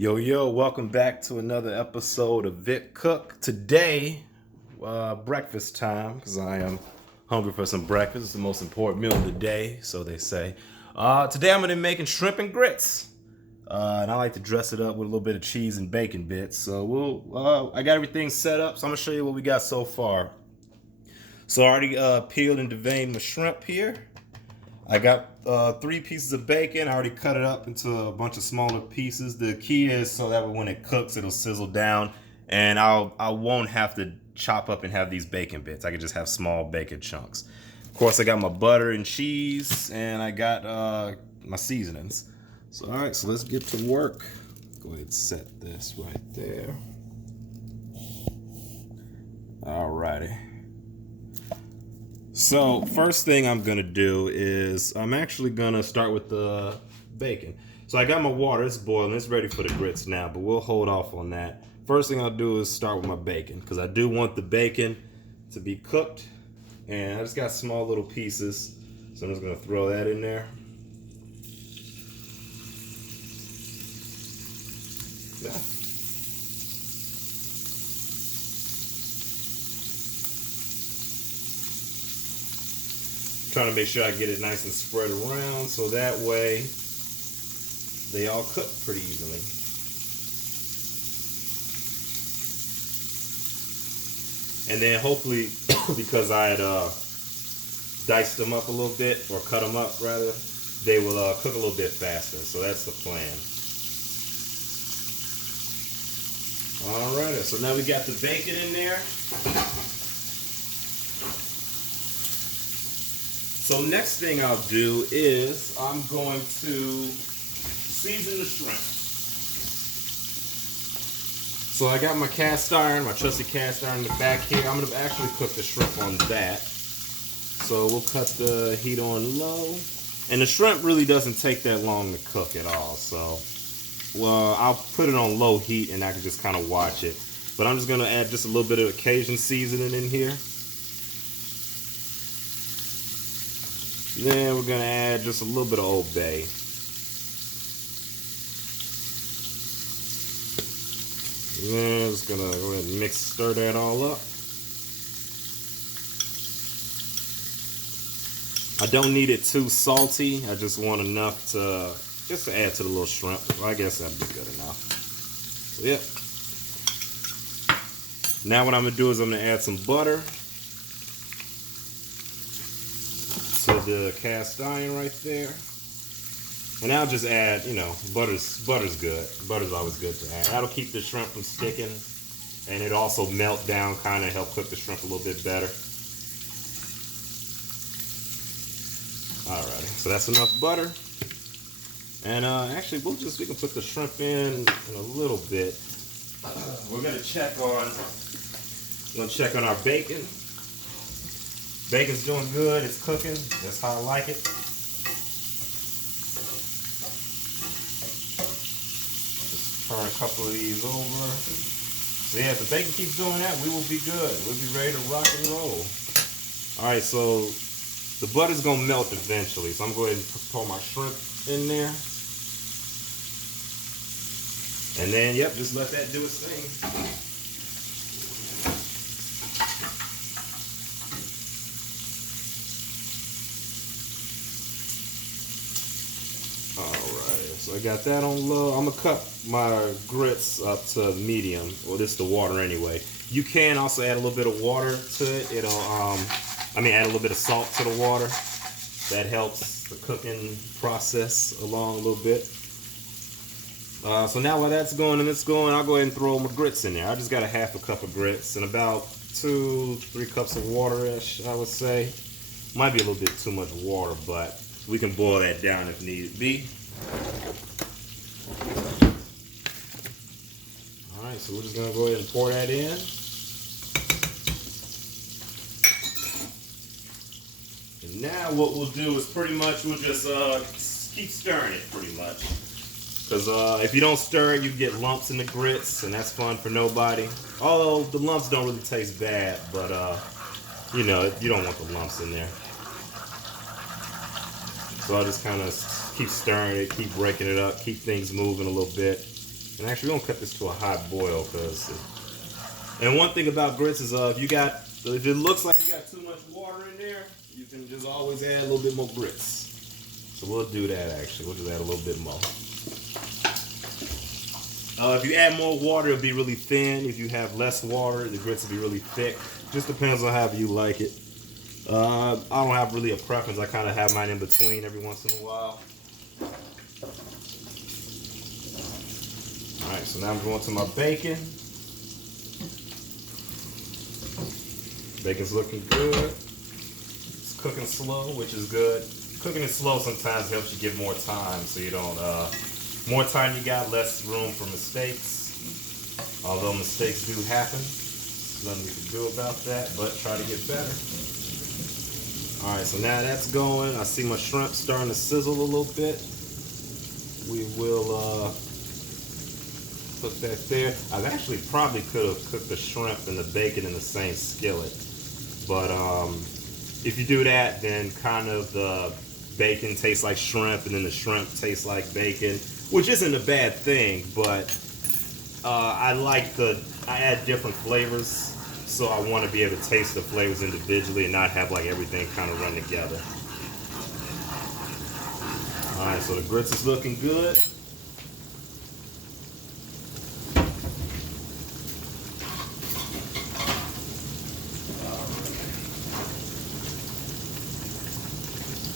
Yo, welcome back to another episode of VickCook. Today, breakfast time, because I am hungry for some breakfast. It's the most important meal of the day, so they say. Today I'm going to be making shrimp and grits. And I like to dress it up with a little bit of cheese and bacon bits. So I got everything set up, so I'm going to show you what we got so far. So I already peeled and deveined my shrimp here. I got 3 pieces of bacon. I already cut it up into a bunch of smaller pieces. The key is so that when it cooks, it'll sizzle down, and I won't have to chop up and have these bacon bits. I can just have small bacon chunks. Of course, I got my butter and cheese, and I got my seasonings. So all right, so let's get to work. Go ahead and set this right there. All righty. So first thing I'm gonna do is I'm actually gonna start with the bacon. So I got my water, it's boiling, it's ready for the grits now, but we'll hold off on that. First thing I'll do is start with my bacon, because I do want the bacon to be cooked. And I just got small little pieces, so I'm just gonna throw that in there. Yeah. Trying to make sure I get it nice and spread around so that way they all cook pretty evenly. And then hopefully, because I had diced them up a little bit, or cut them up rather, they will cook a little bit faster. So that's the plan. Alright, so now we got the bacon in there. So next thing I'll do is I'm going to season the shrimp. So I got my cast iron, my trusty cast iron in the back here. I'm going to actually cook the shrimp on that. So we'll cut the heat on low. And the shrimp really doesn't take that long to cook at all. So, well, I'll put it on low heat and I can just kind of watch it. But I'm just going to add just a little bit of Cajun seasoning in here. Then we're going to add just a little bit of Old Bay. And then just going to go ahead and stir that all up. I don't need it too salty. I just want enough to add to the little shrimp. Well, I guess that'd be good enough. So, yep. Now what I'm going to do is I'm going to add some butter to the cast iron right there. And I'll just add, you know, butter's good. Butter's always good to add. That'll keep the shrimp from sticking, and it also melt down, kind of help cook the shrimp a little bit better. Alrighty, so that's enough butter. And actually, we can put the shrimp in a little bit. We're gonna check on our bacon. Bacon's doing good, it's cooking, that's how I like it. Just turn a couple of these over. So yeah, if the bacon keeps doing that, we will be good. We'll be ready to rock and roll. Alright, so the butter's gonna melt eventually, so I'm going to pour my shrimp in there. And then, yep, just let that do its thing. So I got that on low. I'm gonna cut my grits up to medium, or this is the water anyway. You can also add a little bit of water to it. It'll, add a little bit of salt to the water. That helps the cooking process along a little bit. So now while that's going and it's going, I'll go ahead and throw my grits in there. I just got a half a cup of grits and about 2-3 cups of water-ish, I would say. Might be a little bit too much water, but we can boil that down if need be. Alright, so we're just going to go ahead and pour that in. And now what we'll do is pretty much we'll just keep stirring it pretty much. Because if you don't stir it, you get lumps in the grits, and that's fun for nobody. Although the lumps don't really taste bad, but you know, you don't want the lumps in there. So I'll just kind of keep stirring it, keep breaking it up, keep things moving a little bit. And actually, we're gonna cut this to a hot boil, and one thing about grits is if it looks like you got too much water in there, you can just always add a little bit more grits. So we'll do that actually. We'll just add a little bit more. If you add more water, it'll be really thin. If you have less water, the grits will be really thick. Just depends on how you like it. I don't have really a preference. I kind of have mine in between every once in a while. Alright, so now I'm going to my bacon. Bacon's looking good. It's cooking slow, which is good. Cooking it slow sometimes helps you get more time, so you don't, more time you got, less room for mistakes. Although mistakes do happen. There's nothing you can do about that, but try to get better. Alright, so now that's going. I see my shrimp starting to sizzle a little bit. We will put that there. I actually probably could have cooked the shrimp and the bacon in the same skillet. But if you do that, then kind of the bacon tastes like shrimp and then the shrimp tastes like bacon, which isn't a bad thing, but I add different flavors, so I want to be able to taste the flavors individually and not have like everything kind of run together. Alright, so the grits is looking good.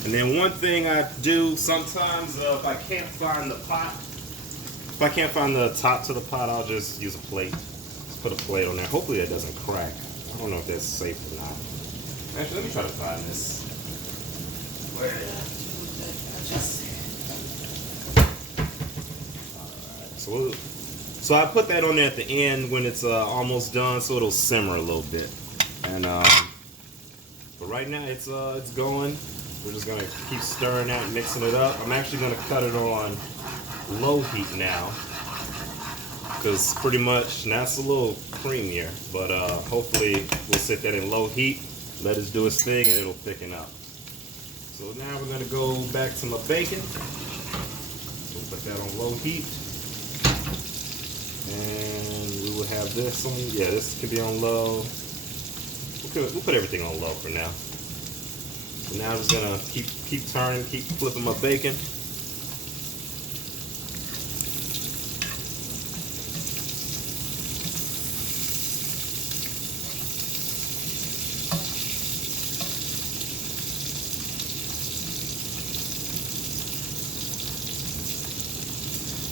And then one thing I do sometimes, if I can't find the pot, if I can't find the top to the pot, I'll just use a plate. Just put a plate on there. Hopefully that doesn't crack. I don't know if that's safe or not. Actually, let me try to find this. Where did I just Alright, so I put that on there at the end when it's almost done, so it'll simmer a little bit. And but right now it's going. We're just gonna keep stirring that, mixing it up. I'm actually gonna cut it on low heat now, because pretty much now it's a little creamier. But hopefully we'll set that in low heat, let it do its thing, and it'll thicken up. So now we're gonna go back to my bacon. We'll put that on low heat, and we will have this on. Yeah, this could be on low. We'll put everything on low for now. So now I'm just gonna keep turning, keep flipping my bacon.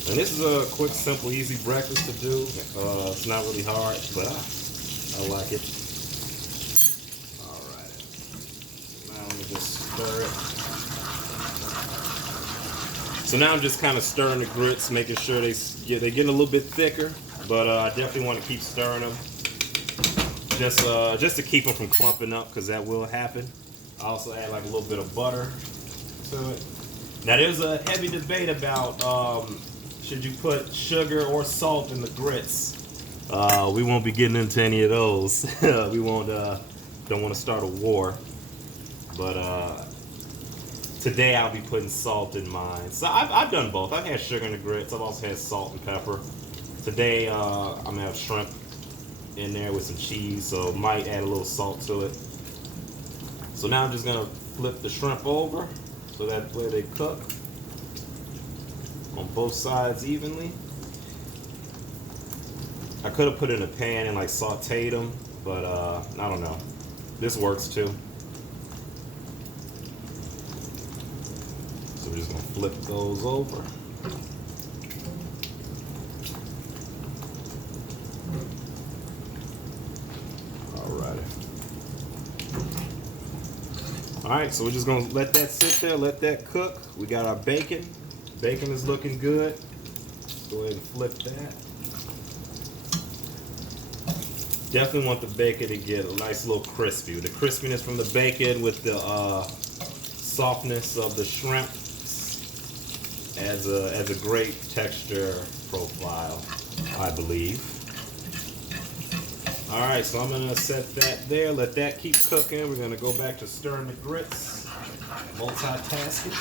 And this is a quick, simple, easy breakfast to do. It's not really hard, but I like it. Stir it. So now I'm just kind of stirring the grits, making sure they're getting a little bit thicker, but I definitely want to keep stirring them, just to keep them from clumping up, because that will happen. I also add like a little bit of butter to it. Now there's a heavy debate about should you put sugar or salt in the grits. We won't be getting into any of those. We won't. Don't want to start a war. But today I'll be putting salt in mine. So I've done both. I've had sugar in the grits. I've also had salt and pepper. Today I'm gonna have shrimp in there with some cheese, so might add a little salt to it. So now I'm just gonna flip the shrimp over so that way they cook on both sides evenly. I could have put it in a pan and like sauteed them, but I don't know. This works too. We're just gonna flip those over. Alrighty. Alright, so we're just gonna let that sit there, let that cook. We got our bacon. Bacon is looking good. Go ahead and flip that. Definitely want the bacon to get a nice little crispy. The crispiness from the bacon with the softness of the shrimp adds a great texture profile, I believe. Alright, so I'm gonna set that there, let that keep cooking. We're gonna go back to stirring the grits, multitasking.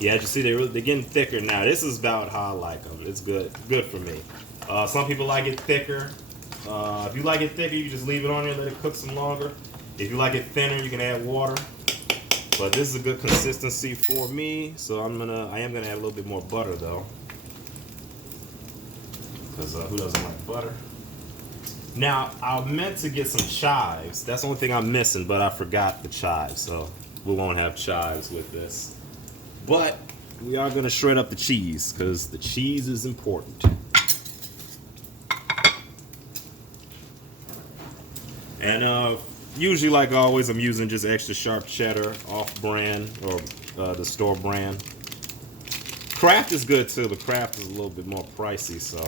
Yeah, as you see, they're getting thicker now. This is about how I like them. It's good for me. Some people like it thicker. If you like it thicker, you can just leave it on there and let it cook some longer. If you like it thinner, you can add water. But this is a good consistency for me, so I am gonna add a little bit more butter though, because who doesn't like butter? Now I meant to get some chives. That's the only thing I'm missing, but I forgot the chives, so we won't have chives with this. But we are gonna shred up the cheese because the cheese is important. And usually, like always, I'm using just extra sharp cheddar, off-brand or the store brand. Kraft is good too, but Kraft is a little bit more pricey, so.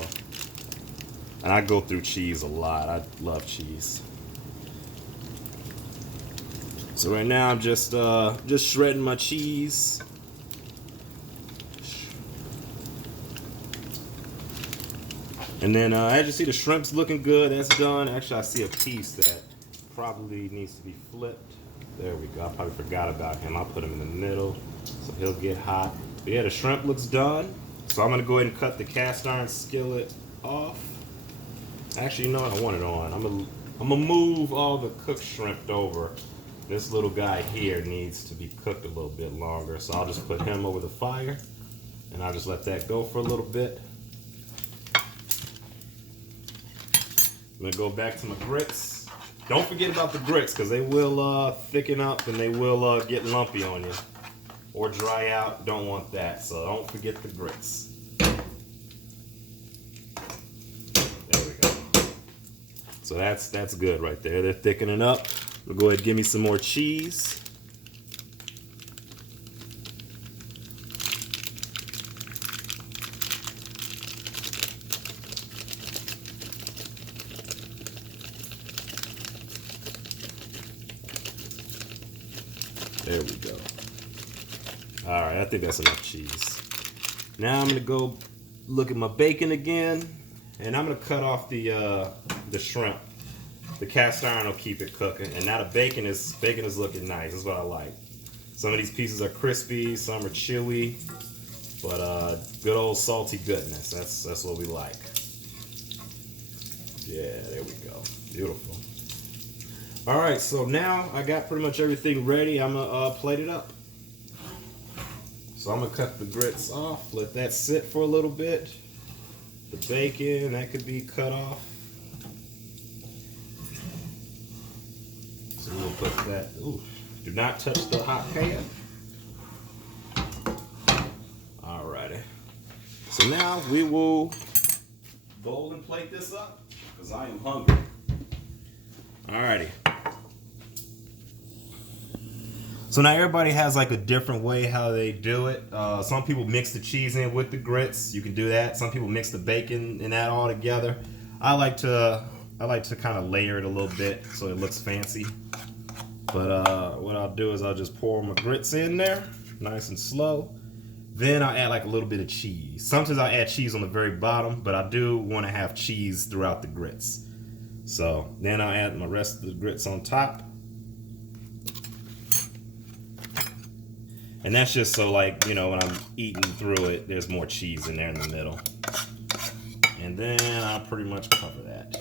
And I go through cheese a lot. I love cheese. So right now I'm just shredding my cheese. And then as you see, the shrimp's looking good. That's done. Actually, I see a piece that probably needs to be flipped. There we go. I probably forgot about him. I'll put him in the middle so he'll get hot. But yeah, the shrimp looks done. So I'm gonna go ahead and cut the cast iron skillet off. Actually, you know what? I want it on. I'm gonna move all the cooked shrimp over. This little guy here needs to be cooked a little bit longer, so I'll just put him over the fire, and I'll just let that go for a little bit. I'm gonna go back to my grits. Don't forget about the grits, because they will thicken up and they will get lumpy on you or dry out. Don't want that, so don't forget the grits. There we go. So that's good right there. They're thickening up. We'll go ahead and give me some more cheese. There we go. All right, I think that's enough cheese. Now I'm gonna go look at my bacon again, and I'm gonna cut off the shrimp. The cast iron will keep it cooking, and now the bacon is looking nice. That's what I like. Some of these pieces are crispy, some are chewy, but good old salty goodness. That's what we like. Yeah, there we go. Beautiful. All right, so now I got pretty much everything ready. I'm gonna plate it up. So I'm gonna cut the grits off, let that sit for a little bit. The bacon, that could be cut off. So we'll put that, ooh, do not touch the hot pan. Alrighty. So now we will bowl and plate this up, because I am hungry. Alrighty. So now everybody has like a different way how they do it. Some people mix the cheese in with the grits. You can do that. Some people mix the bacon and that all together. I like to kind of layer it a little bit so it looks fancy. But what I'll do is I'll just pour my grits in there, nice and slow. Then I'll add like a little bit of cheese. Sometimes I add cheese on the very bottom, but I do want to have cheese throughout the grits. So then I'll add my rest of the grits on top. And that's just so, like, you know, when I'm eating through it, there's more cheese in there in the middle. And then I'll pretty much cover that.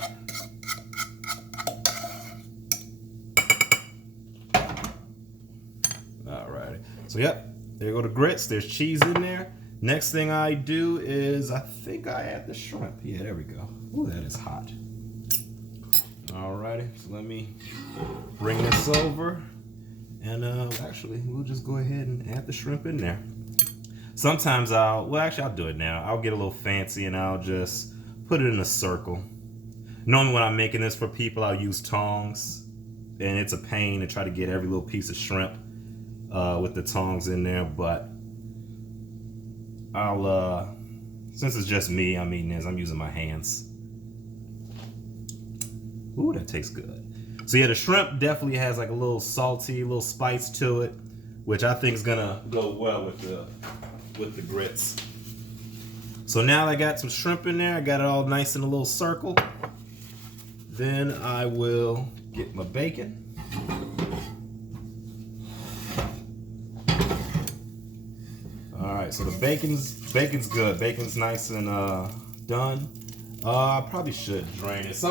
Alrighty. So, yep, there go the grits. There's cheese in there. Next thing I do is, I think I add the shrimp. Yeah, there we go. Ooh, that is hot. Alrighty, so let me bring this over. And actually, we'll just go ahead and add the shrimp in there. Sometimes I'll do it now. I'll get a little fancy and I'll just put it in a circle. Normally when I'm making this for people, I'll use tongs. And it's a pain to try to get every little piece of shrimp with the tongs in there. But I'll, since it's just me, I'm eating this, I'm using my hands. Ooh, that tastes good. So yeah, the shrimp definitely has like a little salty, little spice to it, which I think is gonna go well with the grits. So now I got some shrimp in there. I got it all nice in a little circle. Then I will get my bacon. so the bacon's good. Bacon's nice and done. I probably should drain it.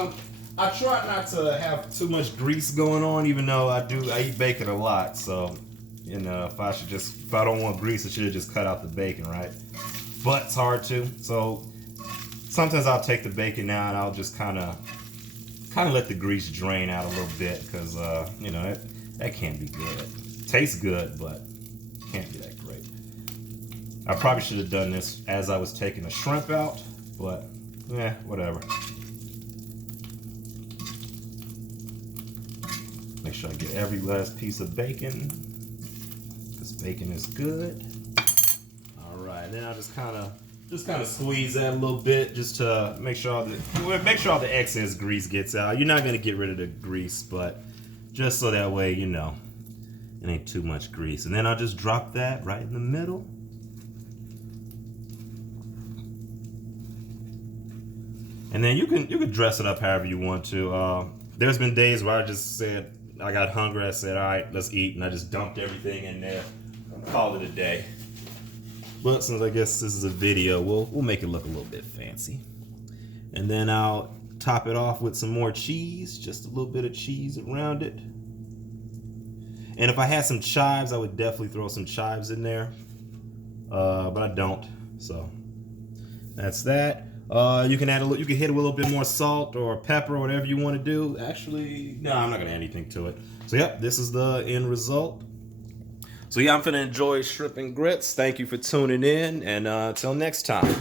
I try not to have too much grease going on, even though I eat bacon a lot. So, you know, if I don't want grease, I should have just cut out the bacon, right? But it's hard to. So sometimes I'll take the bacon out and I'll just kind of let the grease drain out a little bit, because you know, that can't be good. Tastes good, but can't be that great. I probably should have done this as I was taking the shrimp out, but whatever. Make sure I get every last piece of bacon. This bacon is good. All right, then I'll just kind of squeeze that a little bit, just to make sure all the excess grease gets out. You're not gonna get rid of the grease, but just so that way, you know, it ain't too much grease. And then I'll just drop that right in the middle. And then you can dress it up however you want to. There's been days where I just said, I got hungry, I said, all right, let's eat, and I just dumped everything in there and call it a day. But since I guess this is a video, we'll make it look a little bit fancy. And then I'll top it off with some more cheese, just a little bit of cheese around it. And if I had some chives, I would definitely throw some chives in there. But I don't, so that's that. You can hit it with a little bit more salt or pepper or whatever you want to do. Actually, no, I'm not gonna add anything to it. So yep, this is the end result. So yeah, I'm gonna enjoy shrimp and grits. Thank you for tuning in, and until next time.